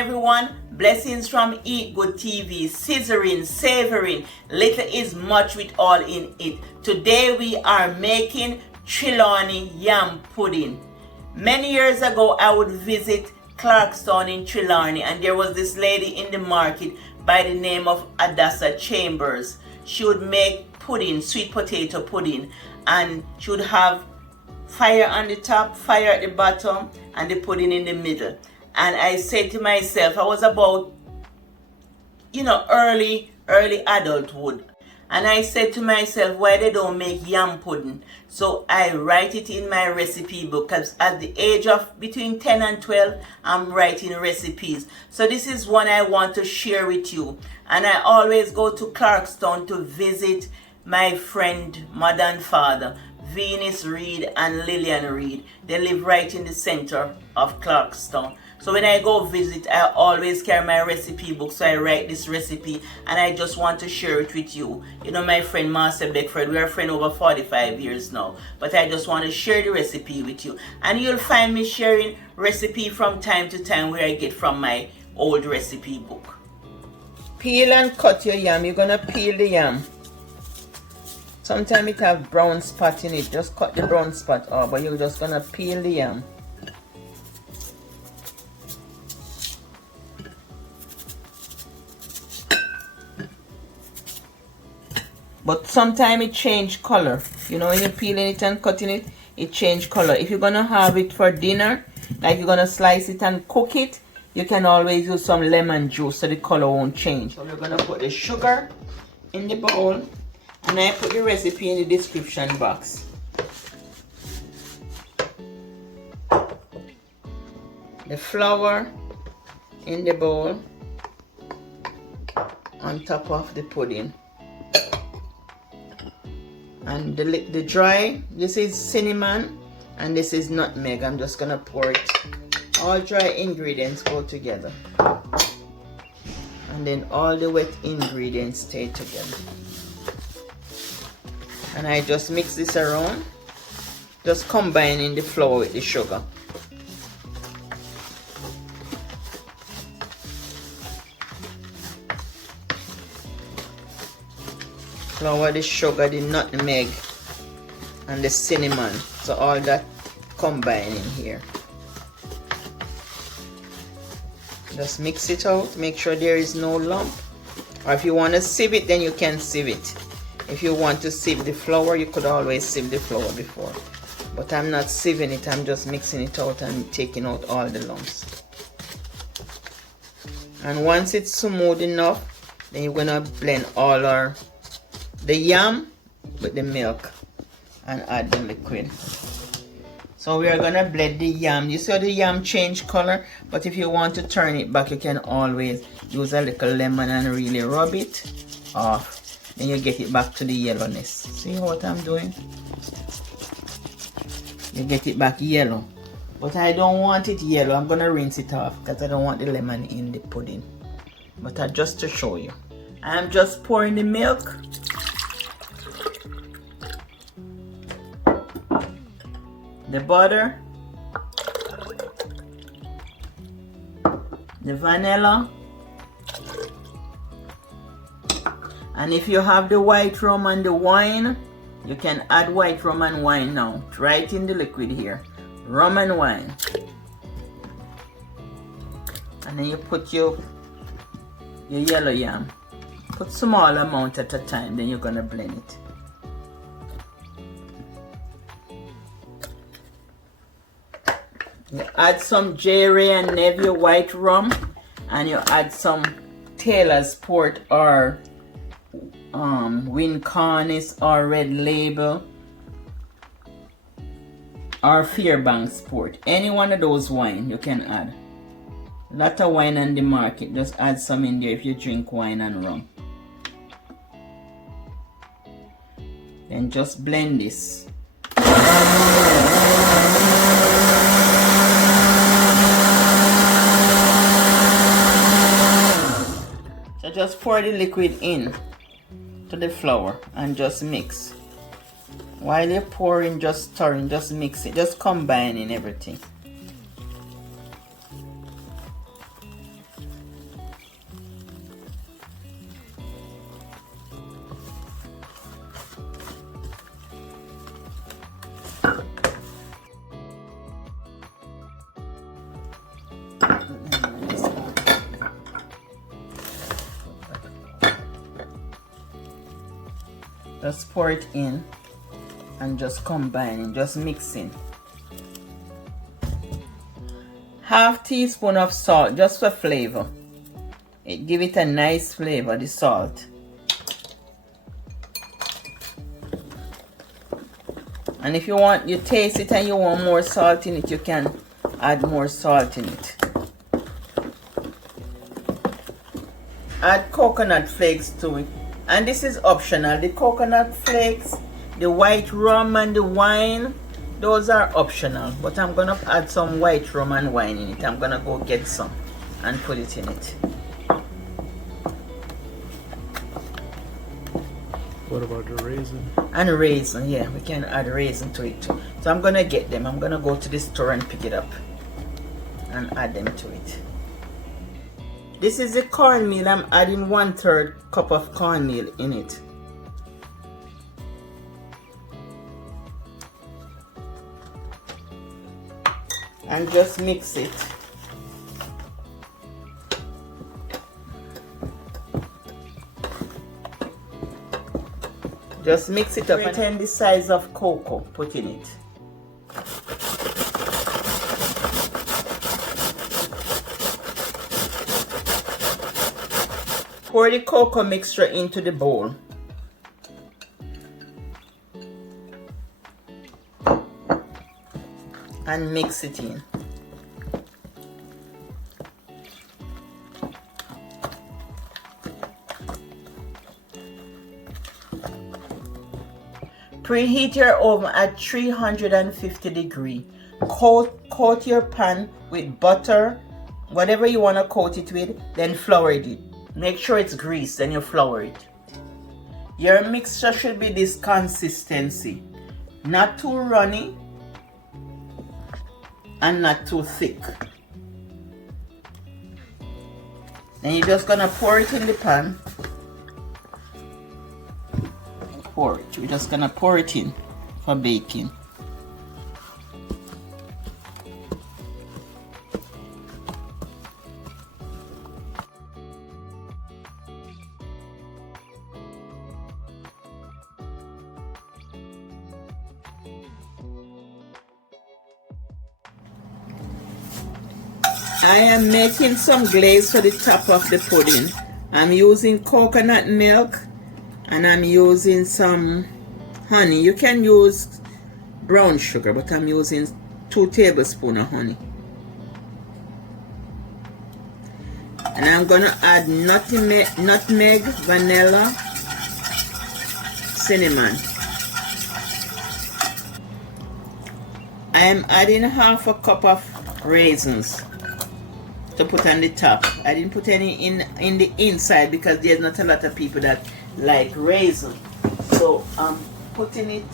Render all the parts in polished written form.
everyone. Blessings from Eat Good TV. Scissoring, savoring, little is much with all in it. Today we are making Trelawny yam pudding. Many years ago I would visit Clarkstown in Trelawny, and there was this lady in the market by the name of Adassa Chambers. She would make pudding, sweet potato pudding, and she would have fire on the top, fire at the bottom, and the pudding in the middle. And I said to myself, I was about, early adulthood. And I said to myself, why they don't make yam pudding? So I write it in my recipe book, because at the age of between 10 and 12, I'm writing recipes. So this is one I want to share with you. And I always go to Clarkstown to visit my friend, mother and father, Venus Reed and Lillian Reed. They live right in the center of Clarkstown. So when I go visit, I always carry my recipe book. So I write this recipe and I just want to share it with you. You know my friend Marcel Beckford, we are friends over 45 years now. But I just want to share the recipe with you. And you'll find me sharing recipe from time to time where I get from my old recipe book. Peel and cut your yam. You're going to peel the yam. Sometimes it have brown spot in it. Just cut the brown spot off, but you're just going to peel the yam. But sometimes it change color. When you're peeling it and cutting it, it change color. If you're gonna have it for dinner, like you're gonna slice it and cook it, you can always use some lemon juice so the color won't change. So we're gonna put the sugar in the bowl, and I put the recipe in the description box. The flour in the bowl on top of the pudding. And the dry, this is cinnamon and this is nutmeg. I'm just gonna pour it. All dry ingredients go together. And then all the wet ingredients stay together. And I just mix this around, just combining the flour with the sugar. Flour, the sugar, the nutmeg, and the cinnamon. So all that combine in here. Just mix it out. Make sure there is no lump. Or if you want to sieve it, then you can sieve it. If you want to sieve the flour, you could always sieve the flour before. But I'm not sieving it. I'm just mixing it out and taking out all the lumps. And once it's smooth enough, then you're gonna blend all the yam with the milk and add the liquid. So we are gonna blend the yam. You see how the yam change color, but if you want to turn it back, you can always use a little lemon and really rub it off. Then you get it back to the yellowness. See what I'm doing? You get it back yellow. But I don't want it yellow. I'm gonna rinse it off because I don't want the lemon in the pudding. But just to show you, I'm just pouring the milk. The butter, the vanilla, and if you have the white rum and the wine, you can add white rum and wine now. Right in the liquid here, rum and wine. And then you put your yellow yam. Put small amount at a time, then you're gonna blend it. You add some Jerry and Neville white rum, and you add some Taylor's Port or Wincornis or Red Label or Fairbanks Port. Any one of those wine you can add. A lot of wine on the market, just add some in there if you drink wine and rum. Then just blend this. So just pour the liquid in to the flour and just mix. While you're pouring, just stirring, just mix it, just combining everything. Just pour it in and just combine, just mixing. Half teaspoon of salt just for flavor. It give it a nice flavor, the salt. And if you taste it and you want more salt in it, you can add more salt in it. Add coconut flakes to it. And this is optional. The coconut flakes, the white rum and the wine, those are optional. But I'm going to add some white rum and wine in it. I'm going to go get some and put it in it. What about the raisin? And raisin, yeah, we can add raisin to it too. So I'm gonna get them. I'm gonna go to the store and pick it up and add them to it. This is the cornmeal. I'm adding 1/3 cup of cornmeal in it. And just mix it. Just mix it up and the size of cocoa, put in it. Pour the cocoa mixture into the bowl. And mix it in. Preheat your oven at 350 degrees. Coat your pan with butter, whatever you want to coat it with, then flour it. Make sure it's greased, then you flour it. Your mixture should be this consistency, not too runny and not too thick. Then you're just gonna pour it in the pan. Pour it. We're just gonna pour it in for baking. I am making some glaze for the top of the pudding. I'm using coconut milk and I'm using some honey. You can use brown sugar, but I'm using 2 tablespoons of honey. And I'm gonna add nutmeg, vanilla, cinnamon. I am adding 1/2 cup of raisins to put on the top. I didn't put any in the inside because there's not a lot of people that like raisin. So I'm putting it.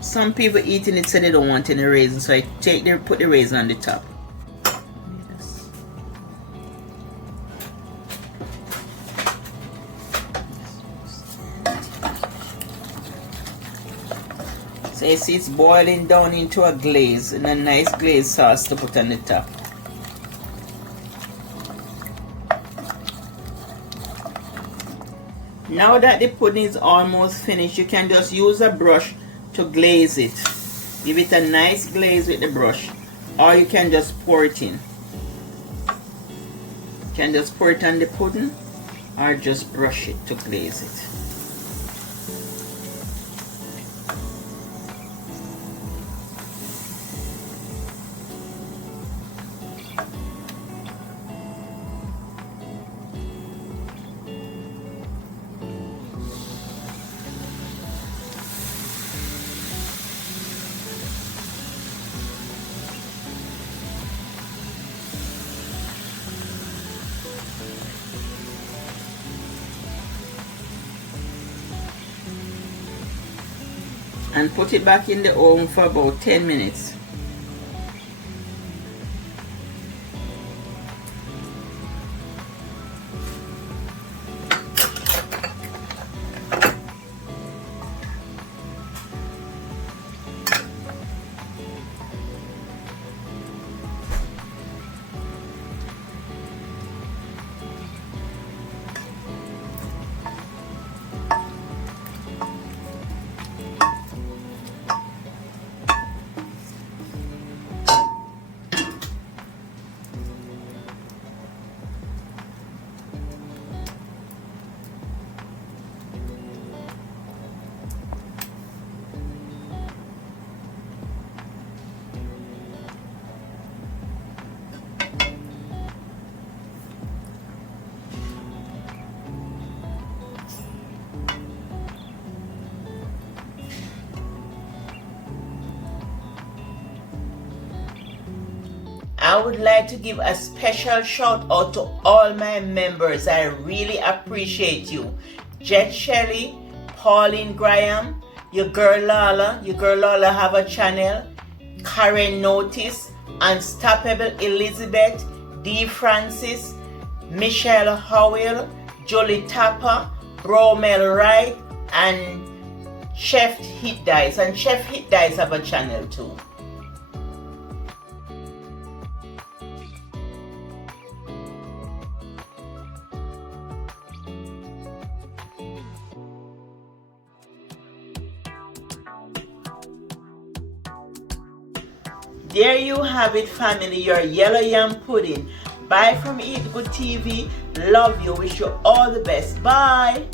Some people eating it say they don't want any raisin, so I put the raisin on the top. Yes. So you see it's boiling down into a glaze, and a nice glaze sauce to put on the top. Now that the pudding is almost finished, you can just use a brush to glaze it. Give it a nice glaze with the brush, or you can just pour it in. You can just pour it on the pudding, or just brush it to glaze it. And put it back in the oven for about 10 minutes. would like to give a special shout out to all my members. I really appreciate you. Jet Shelley, Pauline Graham, your girl Lala have a channel, Karen Notice, Unstoppable Elizabeth, Dee Francis, Michelle Howell, Jolie Tapper, Bromel Wright, and Chef Hit Dice. And Chef Hit Dice have a channel too. There you have it, family, your yellow yam pudding. Bye from Eat Good TV. Love you. Wish you all the best. Bye.